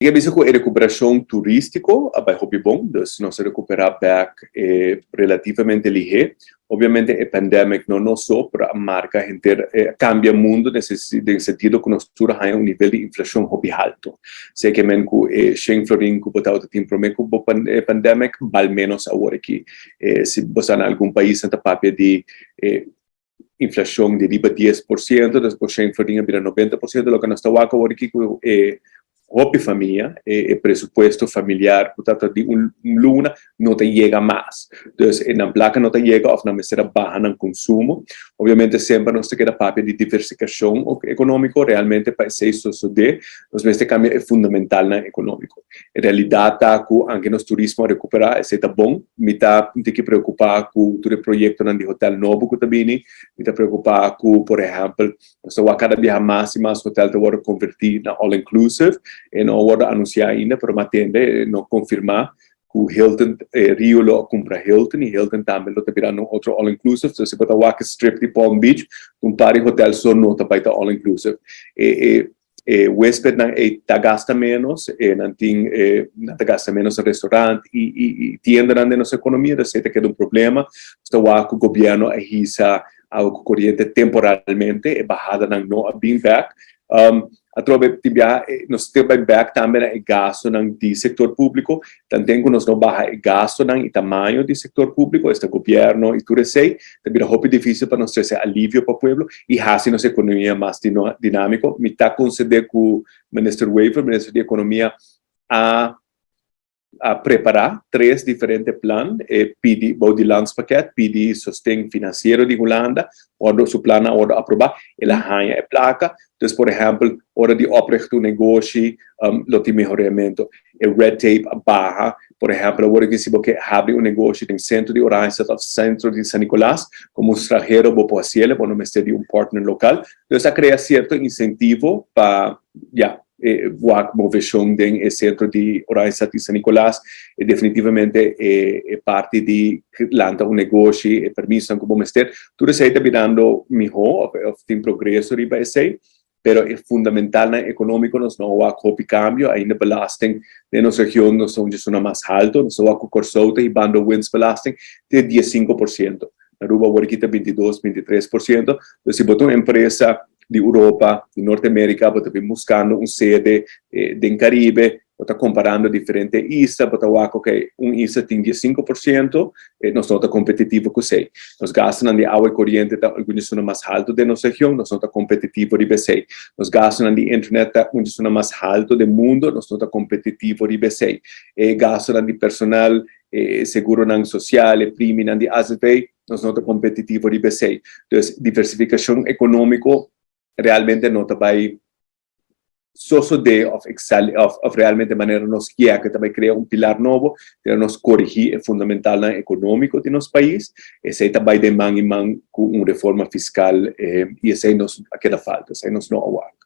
Ik heb ook een recuperação turístico, bij hobby bom, dus nós recuperar back relativamente ligeiro. Obviamente, a pandemia não só para a marca inteira cambia o mundo nesse sentido que nós temos um nível de inflação hobby alto. Sei que mesmo sem florin que botar o tempo para a pandemia, vale menos agora que se você em algum país está papel de inflação de 10%, depois sem florin vira 90%, o que nós estamos agora aqui hobby família, presupuesto familiar, portanto, de luna não te chega mais. Então, na placa não te chega, ou na mesera baja no consumo. Obviamente, sempre nós temos que papel de diversificação econômica, realmente, para ser suceder, nós este cambio é fundamental na econômico. Em realidade, anche nos turismo recuperar, é bom, me está que preocupar com o projeto de hotel novo que está vindo, me está preocupar com, por exemplo, nós estamos cada dia mais e mais hotel te vão convertir na all-inclusive, e não vou anunciar ainda, mas me atende, não confirmar que o Hilton, Rio lo compra Hilton, e Hilton também lo está virando outro all-inclusive, então se você vai a strip de Palm Beach, par de hotel só não está para all-inclusive. O hóspede não gasta menos, não gasta menos no restaurante, e tienda na nossa economia, isso é um problema, então o governo arrisca a corrente temporalmente, e bajada não a bem back. Atrove nós temos back também o gasto do setor público, também nós não baixamos o gasto e tamanho do setor público, este governo e tudo isso, também é muito difícil para nós trazer alívio para o povo e assim nossa economia mais dinâmica. Me está concedendo com o ministro Wever, ministro de Economia, a preparar 3 diferentes planos, PD, Body Landspaket, PD, sostén financeiro de Holanda, onde o plano é aprovado, ela ganha a placa. Então, por exemplo, hora de oprichting negócio, lo de melhoramento, red tape barra, por exemplo, hora que se você abre negócio no centro de Orange, no centro de San Nicolás, como estrangeiro, você pode fazer, você não ter um partner local. Então, isso cria certo incentivo para, a moveção do centro de Orange de San Nicolás, definitivamente é parte de lançar negócio, é permisso como mestre. Tudo isso está virando melhor, tem progresso de base. Pero é fundamental na econômico, nós não há copy cambio, ainda belasting de nossa região, nós somos mais alto, nós há corsoute e bando wins belasting de 15%. Na Aruba, agora aqui está 22%, 23%. Então, se botar uma empresa de Europa, de Norte-América, você está buscando sede do Caribe, você está comparando diferentes islas, você está que isla tem 15%, nós estamos competitivos com você. Nós gastamos de água corrente, alguns são mais altos de nossa região, nós estamos competitivos de BC. Nós gastamos de internet, alguns são mais altos do mundo, nós estamos competitivos de BC. Gastamos de personal, seguro social, primi de ASV, nós estamos competitivos de BC. Então, diversificação econômica realmente não vai só de realmente maneira nos guiar, que também criar pilar novo, que nos corrigir é fundamental na econômico de nosso país, esse também de mão em mão com uma reforma fiscal, e esse nos queda falta, esse nos não aguarda.